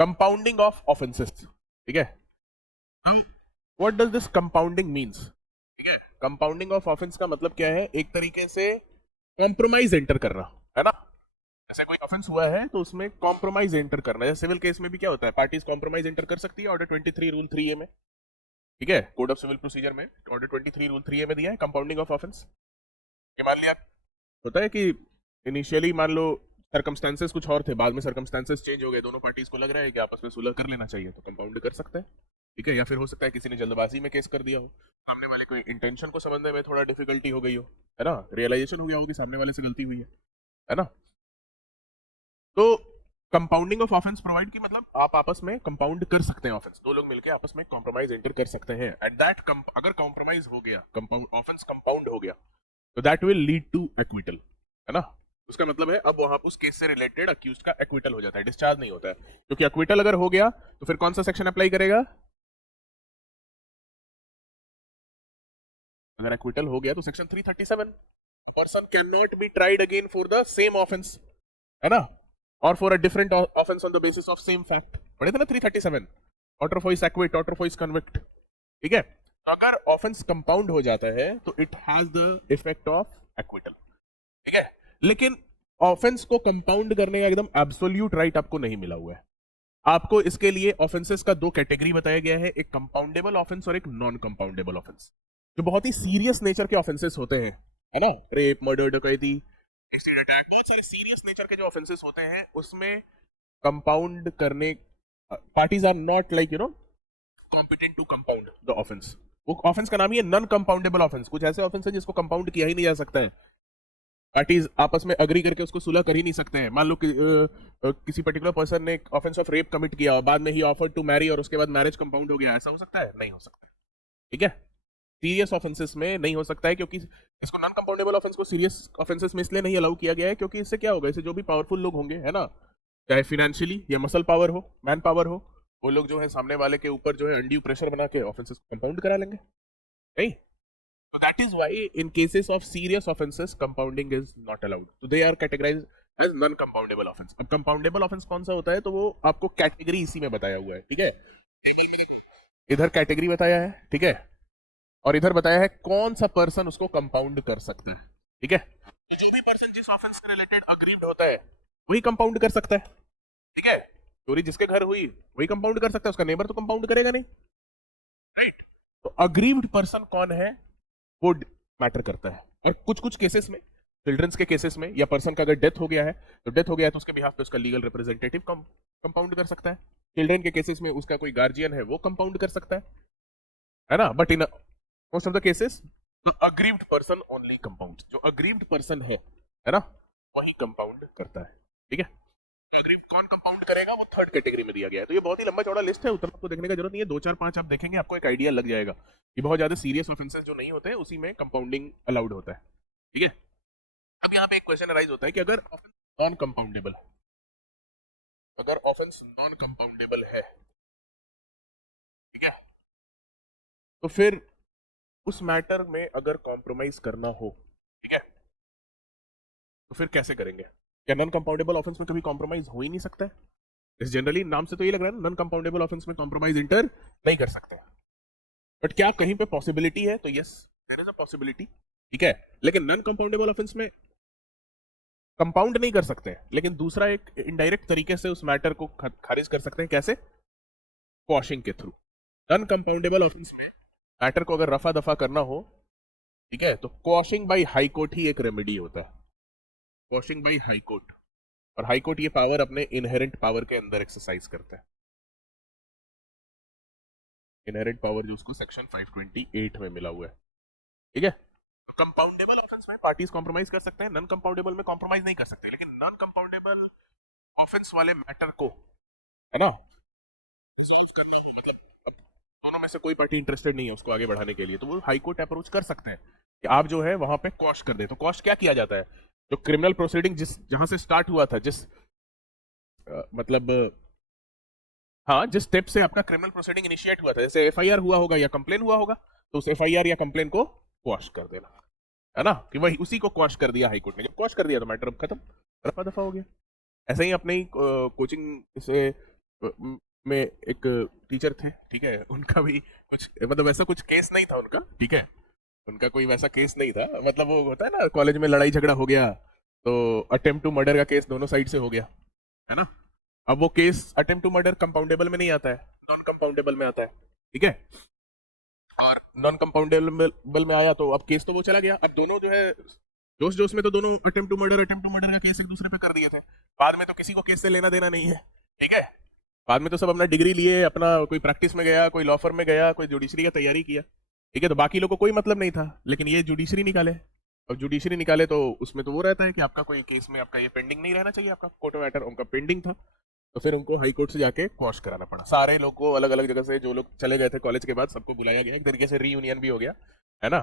Compounding of offences, ठीक है। What does this compounding means, ठीक है। कंपाउंडिंग ऑफ ऑफेंस का मतलब क्या है, एक तरीके से कॉम्प्रोमाइज एंटर करना, है ना। जैसे कोई ऑफेंस हुआ है तो उसमें कॉम्प्रोमाइज एंटर करना है। सिविल केस में भी क्या होता है, पार्टीज कॉम्प्रोमाइज एंटर कर सकती है ऑर्डर 23 रूल 3A में, ठीक है। कोड ऑफ सिविल प्रोसीजर में ऑर्डर 23 रूल 3A में दिया है कंपाउंडिंग ऑफ ऑफेंस। ये मान लिया होता है कि इनिशियली मान लो सर्कमस्टेंसेस कुछ और थे, बाद में सर्कमस्टेंसेस चेंज हो गए, दोनों पार्टीज को लग रहा है कि आपस में सुलह कर लेना चाहिए, तो कंपाउंड कर सकते हैं, ठीक है। या फिर हो सकता है किसी ने जल्दबाजी में केस कर दिया हो, सामने वाले को इंटेंशन को समझने में थोड़ा डिफिकल्टी हो गई हो, है ना, रियलाइजेशन हो गया हो कि सामने वाले से गलती हुई है ना। तो कंपाउंडिंग ऑफ ऑफेंस प्रोवाइड की मतलब आप आपस में कंपाउंड कर सकते हैं ऑफेंस, दो लोग मिलकर आपस में कॉम्प्रोमाइज एंटर कर सकते हैं। एट दैट अगर कॉम्प्रोमाइज हो गया, कंपाउंड ऑफेंस कंपाउंड हो गया, तो that will lead to acquittal, है ना। उसका मतलब है अब वहां उस केस से रिलेटेड अक्यूज्ड का एक्विटल हो जाता है, डिस्चार्ज नहीं होता है, क्योंकि एक्विटल अगर हो गया तो फिर कौन सा सेक्शन अप्लाई करेगा, अगर एक्विटल हो गया तो section 337, person can not be tried again for the same offence, है ना, और for a different offence on the basis of same fact, पढ़े थे ना 337, ऑटरफॉइस एक्विट, ऑटरफॉइस कन्विक्ट, ठीक है। तो अगर ऑफेंस कंपाउंड हो जाता है तो it has the effect of acquittal, ठीक है। लेकिन ऑफेंस को कंपाउंड करने का एकदम एब्सोल्यूट राइट आपको नहीं मिला हुआ है। आपको इसके लिए ऑफेंसेस का दो कैटेगरी बताया गया है, एक कंपाउंडेबल ऑफेंस और एक नॉन कंपाउंडेबल ऑफेंस। जो बहुत ही सीरियस नेचर के ऑफेंसेस होते हैं, है ना, रेप, मर्डर, डकैती, एक्सीडेंट अटैक, बहुत सारे सीरियस नेचर के जो ऑफेंसेस होते हैं उसमें कंपाउंड करने parties are not like competent to compound the offence. वो ऑफेंस का नाम ही है नॉन कंपाउंडेबल ऑफेंस। कुछ ऐसे ऑफेंस है जिसको कंपाउंड किया ही नहीं जा सकता है, पार्टीज आपस में अग्री करके उसको सुलह कर ही नहीं सकते हैं। मान लो कि किसी पर्टिकुलर पर्सन ने ऑफेंस ऑफ रेप कमिट किया और बाद में ही ऑफर्ड टू मैरी और उसके बाद मैरिज कंपाउंड हो गया, ऐसा हो सकता है? नहीं हो सकता, ठीक है। सीरियस ऑफेंसेस में नहीं हो सकता है, क्योंकि इसको नॉन कंपाउंडेबल ऑफेंस को सीरियस ऑफेंसेस में इसलिए नहीं अलाउ किया गया है क्योंकि इससे क्या होगा, इससे जो भी पावरफुल लोग होंगे, है ना, चाहे फाइनेंशियली या मसल पावर हो, मैन पावर हो, वो लोग जो है सामने वाले के ऊपर जो है अनड्यू प्रेशर बना के ऑफेंसेस को कंपाउंड करा लेंगे, नहीं। So that is why in cases of serious offenses compounding is not allowed. So they are categorized as non-compoundable offense. अब compoundable offense कौन सा होता है, तो वो आपको कैटेगरी इसी में बताया हुआ है, ठीक है। इधर कैटेगरी बताया है, ठीक है, और इधर बताया है कौन सा पर्सन उसको कंपाउंड कर सकता है, ठीक है। तो जो भी पर्सन जिस ऑफेंस से रिलेटेड अग्रीव्ड होता है वही कंपाउंड कर सकता है, ठीक है। चोरी जिसके घर हुई वही कंपाउंड कर सकता है, उसका नेबर तो कंपाउंड करेगा नहीं, राइट। तो अग्रीव्ड पर्सन कौन है वो मैटर करता है। और कुछ कुछ केसेस में, चिल्ड्रंस के केसेस में, या पर्सन का अगर डेथ हो गया है तो डेथ हो गया है तो उसके बिहाफ पे उसका लीगल रिप्रेजेंटेटिव कंपाउंड कर सकता है। चिल्ड्रन के केसेस में उसका कोई गार्जियन है वो कंपाउंड कर सकता है ना। But in most of the cases aggrieved person only compound, जो अग्रीव्ड पर्सन है ना, वही कंपाउंड करता है, ठीक है। अग्रीव्ड कौन कंपाउंड करेगा वो थर्ड कैटेगरी में दिया गया है। तो ये बहुत ही लंबा चौड़ा लिस्ट है, उतना आपको देखने का जरूरत नहीं है, 2 4 5 आप देखेंगे आपको एक आइडिया लग जाएगा कि बहुत ज्यादा सीरियस ऑफेंसेस जो नहीं होते हैं उसी में कंपाउंडिंग अलाउड होता है, ठीक है। अब यहाँ पे एक क्वेश्चन अराइज होता है कि अगर ऑफेंस नॉन कंपाउंडेबल, अगर ऑफेंस नॉन कंपाउंडेबल है, ठीक है, तो फिर उस मैटर में अगर कॉम्प्रोमाइज करना हो, ठीक है, तो फिर कैसे करेंगे? क्या नॉन कंपाउंडेबल ऑफेंस में कभी कॉम्प्रोमाइज हो ही नहीं सकता है? इस जनरली नाम से तो ये लग रहा है नॉन कंपाउंडेबल ऑफेंस में कॉम्प्रोमाइज इंटर नहीं कर सकते, बट क्या कहीं पे पॉसिबिलिटी है? तो yes, there is a possibility, ठीक है। लेकिन नॉन कंपाउंडेबल ऑफेंस में कंपाउंड नहीं कर सकते, लेकिन दूसरा एक इनडायरेक्ट तरीके से उस मैटर को खारिज कर सकते हैं, कैसे? क्वॉशिंग के थ्रू। नॉन कंपाउंडेबल ऑफेंस में मैटर को अगर रफा दफा करना हो, ठीक है, तो क्वॉशिंग बाय हाई कोर्ट ही एक रेमेडी होता है, क्वॉशिंग बाय हाई कोर्ट। और हाई कोर्ट ये पावर अपने इनहेरेंट पावर के अंदर एक्सरसाइज करता है, इनहेरेंट पावर जो उसको सेक्शन 528 में मिला हुआ है, ठीक है। कंपाउंडेबल ऑफेंस में पार्टीज कॉम्प्रोमाइज कर सकते हैं, नॉन कंपाउंडेबल में कॉम्प्रोमाइज नहीं कर सकते। लेकिन नॉन कंपाउंडेबल ऑफेंस वाले मैटर को, है ना, सॉल्व करना, मतलब अब दोनों में से कोई पार्टी इंटरेस्टेड नहीं है उसको आगे बढ़ाने के लिए, तो वो हाई कोर्ट अप्रोच कर सकते हैं कि आप जो है वहां पे क्वॉश कर दे। तो क्वॉश क्या किया जाता है? जो क्रिमिनल प्रोसीडिंग जिस जहां से स्टार्ट हुआ था, जिस मतलब हाँ, जिस स्टेप से आपका क्रिमिनल प्रोसीडिंग इनिशिएट हुआ था, जैसे एफआईआर हुआ होगा या कंप्लेन हुआ होगा, तो उस एफआईआर या कंप्लेन को क्वॉश कर देना, है ना, कि वही उसी को क्वॉश कर दिया हाईकोर्ट ने। जब क्वॉश कर दिया तो मैटर अब खत्म, रफा दफा हो गया। ऐसे ही अपने ही कोचिंग से में एक टीचर थे, ठीक है, उनका भी कुछ मतलब वैसा कुछ केस नहीं था उनका, ठीक है, उनका कोई वैसा केस नहीं था, मतलब वो होता है ना कॉलेज में लड़ाई झगड़ा हो गया तो अटेम्प्ट टू मर्डर का केस दोनों साइड से हो गया, है ना। अब वो case attempt to murder compoundable में नहीं आता है, नॉन कंपाउंडेबल में आता है, ठीक है। और नॉन कंपाउंडेबल में आया तो अब केस तो वो चला गया, अब दोनों जो है जोश जोश में तो दोनों अटेम्प्ट टू मर्डर का केस एक दूसरे पे कर दिए थे। बाद में तो किसी को केस से लेना देना नहीं है, ठीक है। बाद में तो सब अपना डिग्री लिए, अपना कोई प्रैक्टिस में गया, कोई लॉ फर्म में गया, कोई जुडिशरी का तैयारी किया, ठीक है। तो बाकी लोगों को कोई मतलब नहीं था, लेकिन ये जुडिशरी निकाले। अब जुडिशरी निकाले तो उसमें तो वो रहता है कि आपका कोई केस में आपका ये पेंडिंग नहीं रहना चाहिए, आपका कोर्ट मैटर उनका पेंडिंग था, तो फिर उनको हाई कोर्ट से जाके क्वॉश कराना पड़ा। सारे लोग को अलग अलग जगह से जो लोग चले गए थे कॉलेज के बाद सबको बुलाया गया, एक तरीके से रीयूनियन भी हो गया, है ना।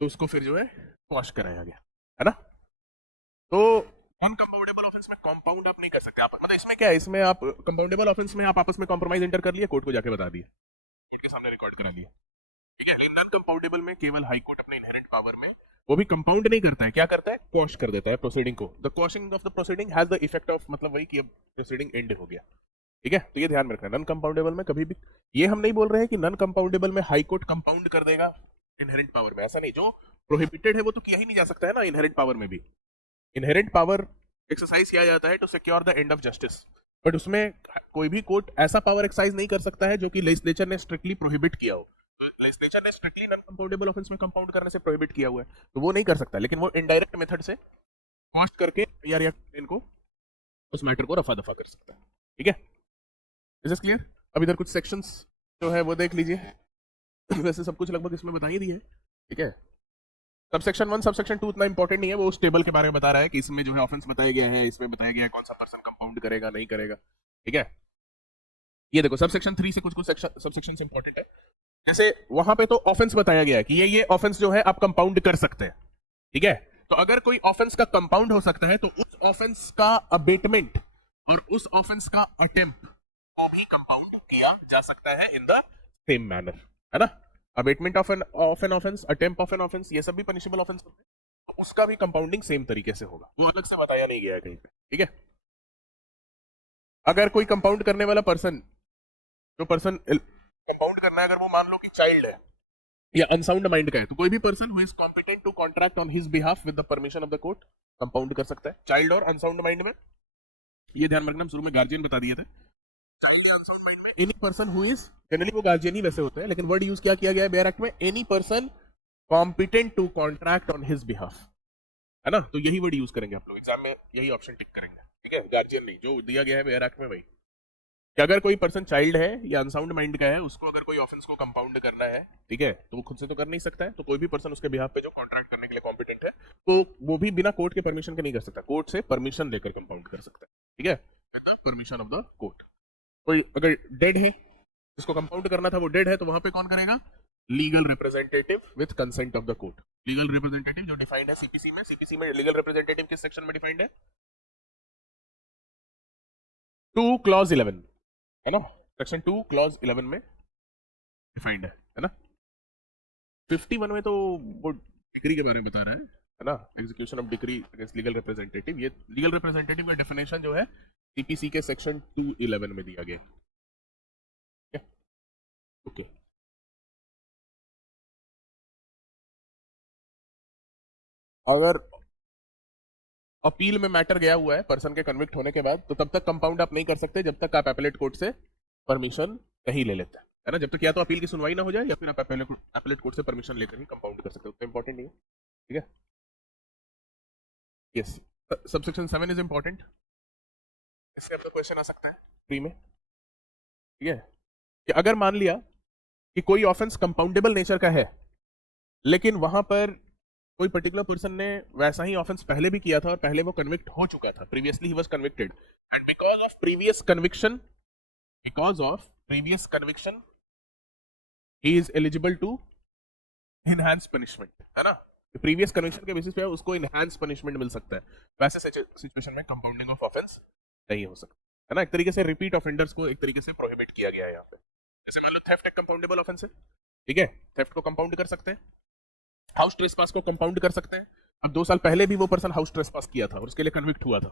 तो उसको फिर जो है क्वॉश कराया गया, है ना। तो नॉन कंपाउंडेबल ऑफेंस में कंपाउंड आप नहीं कर सकते आप, मतलब इसमें क्या है, इसमें आप कंपाउंडेबल ऑफेंस में आप आपस में कॉम्प्रोमाइज इंटर कर लिए, कोर्ट को जाके बता दिए, इनके सामने रिकॉर्ड करा लिया, ठीक है। नॉन कंपाउंडेबल में केवल हाई कोर्ट अपने इनहेरेंट पावर में वो भी कंपाउंड नहीं करता है, क्या करता है, क्वॉश कर देता है प्रोसीडिंग को। The quashing of the proceeding has the effect of, मतलब वही कि अब प्रोसीडिंग एंड हो गया, ठीक है। तो ये ध्यान में रखना, नॉन कंपाउंडेबल में कभी भी, ये हम नहीं बोल रहे हैं कि नॉन कंपाउंडेबल में हाई कोर्ट कंपाउंड कर देगा इनहेरेंट पावर में, ऐसा नहीं। जो प्रोहिबिटेड है वो तो किया ही नहीं जा सकता है ना इनहेरेंट पावर में भी। इनहेरेंट पावर एक्सरसाइज किया जाता है to secure the end of justice, but उसमें कोई भी कोर्ट ऐसा पावर एक्सरसाइज नहीं कर सकता है जो कि लेजिस्लेचर ने स्ट्रिक्टली प्रोहिबिट किया हो। लेजिस्लेचर ने स्ट्रिक्टली नॉन कंपाउंडेबल ऑफेंस में कंपाउंड करने से प्रोहिबिट किया हुआ है, तो वो नहीं कर सकता, लेकिन वो इनडायरेक्ट मेथड से कॉस्ट करके या इनको उस मैटर को रफा दफा कर सकता है, ठीक है। Is this clear? अब इधर कुछ सेक्शंस जो है वो देख लीजिए। वैसे सब कुछ लगभग इसमें बता ही दिए, ठीक है। सबसेक्शन 1 सबसेक्शन 2 उतना इंपॉर्टेंट नहीं है, वो उस टेबल के बारे में बता रहा है कि इसमें जो है ऑफेंस बताया गया है, इसमें बताया गया है कौन सा पर्सन कंपाउंड करेगा नहीं करेगा, ठीक है। ये देखो सबसेक्शन 3 से कुछ कुछ सबसेक्शन इंपॉर्टेंट है, जैसे वहां पे तो ऑफेंस बताया गया है कि ये ऑफेंस जो है आप कंपाउंड कर सकते हैं, ठीक है। तो अगर कोई ऑफेंस का कंपाउंड हो सकता है तो उस ऑफेंस का अबेटमेंट और उस ऑफेंस का अटेम्प्ट को भी कंपाउंड किया जा सकता है इन द सेम मैनर, है ना। Abetment of an offence, attempt of an offence, ये सब भी पनिशेबल ऑफेंस होते हैं, तो उसका भी कंपाउंडिंग सेम तरीके से होगा, वो अलग से बताया नहीं गया है कहीं पे, ठीक है। अगर कोई कंपाउंड करने वाला पर्सन, जो पर्सन कंपाउंड करना है, अगर वो मान लो कि चाइल्ड है या अनसाउंड माइंड का है, तो कोई भी person who is competent to contract on his behalf with the permission of the court compound कर सकता है, चाइल्ड और अनसाउंड माइंड में। ये ध्यान रखना, शुरू में गार्जियन बता दिए थे, चाइल्ड या अनसाउंड माइंड में any person who is, generally वो गार्जियन ही वैसे होते हैं, लेकिन वर्ड यूज क्या किया गया है बेयर एक्ट में, any person competent to contract on his behalf, है ना। तो यही वर्ड यूज करेंगे आप लोग एग्जाम में, यही ऑप्शन टिक करेंगे, ठीक है। गार्जियन नहीं, जो दिया गया है बेयर एक्ट में वही, कि अगर कोई पर्सन चाइल्ड है या अनसाउंड माइंड का है, उसको अगर कोई ऑफेंस को कंपाउंड करना है, ठीक है, तो वो खुद से तो कर नहीं सकता है, तो कोई भी पर्सन उसके बिहाफ पे जो कॉन्ट्रैक्ट करने के लिए कॉम्पिटेंट है, तो वो भी बिना कोर्ट के परमिशन के नहीं कर सकता, कोर्ट से परमिशन लेकर कंपाउंड कर सकता है, ठीक है, with the permission of the court. कोई अगर डेड है, जिसको कंपाउंड करना था वो डेड है, तो वहां पे कौन करेगा, legal representative with consent of the court. Legal representative जो डिफाइंड है सीपीसी में, सीपीसी में लीगल रिप्रेजेंटेटिव किस सेक्शन में डिफाइंड है, 2 क्लॉज 11, है ना, सेक्शन 2 क्लॉज 11 में डिफाइंड है ना। 51 में तो वो डिग्री के बारे में बता रहा है ना, execution of degree against legal representative. ये लीगल रिप्रेजेंटेटिव का डेफिनेशन जो है सीपीसी के सेक्शन 211 में दिया गया, ओके। अगर अपील में मैटर गया हुआ है पर्सन के कन्विक्ट होने के बाद, तो तब तक कंपाउंड आप नहीं कर सकते जब तक आप एपेलेट कोर्ट से परमिशन नहीं ले लेते, है ना। जब तक या तो अपील की सुनवाई ना हो जाए या फिर आप एपेलेट कोर्ट से परमिशन लेकर ही कंपाउंड कर सकते हो, तो इंपॉर्टेंट नहीं है, ठीक है। यस, सबसेक्शन 7 इज इंपॉर्टेंट, इससे आपका क्वेश्चन आ सकता है प्री में, ठीक है, कि अगर मान लिया कि कोई ऑफेंस कंपाउंडेबल नेचर का है, लेकिन वहां पर कोई पर्टिकुलर पर्सन ने वैसा ही ऑफेंस पहले भी किया था और पहले वो कन्विक्ट हो चुका था, प्रीवियसली ही was convicted, and because of previous conviction he is eligible to enhance punishment, है ना। प्रीवियस कन्विक्शन के बेसिस पे उसको इनहैंस पनिशमेंट मिल सकता है, वैसे सिचुएशन में कंपाउंडिंग ऑफ ऑफेंस नहीं हो सकता, है ना। एक तरीके से रिपीट ऑफेंडर्स को एक तरीके से प्रोहिबिट किया गया है यहाँ पे। जैसे मान लो थेफ्ट एक कंपाउंडेबल ऑफेंस है, ठीक है, थेफ्ट को कंपाउंड कर सकते हैं, हाउस ट्रेसपास को कंपाउंड कर सकते हैं। अब 2 साल पहले भी वो पर्सन हाउस ट्रेसपास किया था और उसके लिए कन्विक्ट हुआ था,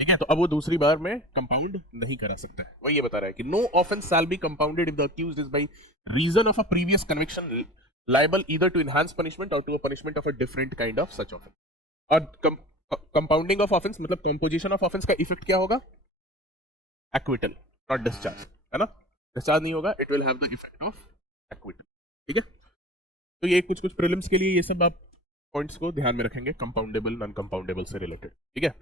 ठीक है, तो अब वो दूसरी बार में कंपाउंड नहीं करा सकता है। वही ये बता रहा है कि no offence shall be compounded if the accused is by reason of a previous conviction liable either to enhance punishment or to a punishment of a different kind of such offense. और compounding of offence मतलब composition of offence का effect क्या होगा? Acquittal, not discharge, है ना? Discharge नहीं होगा, it will have the effect of acquittal. ठीक है, तो ये कुछ कुछ प्रीलिम्स के लिए ये सब आप पॉइंट्स को ध्यान में रखेंगे, कंपाउंडेबल नॉन कंपाउंडेबल से रिलेटेड। ठीक है।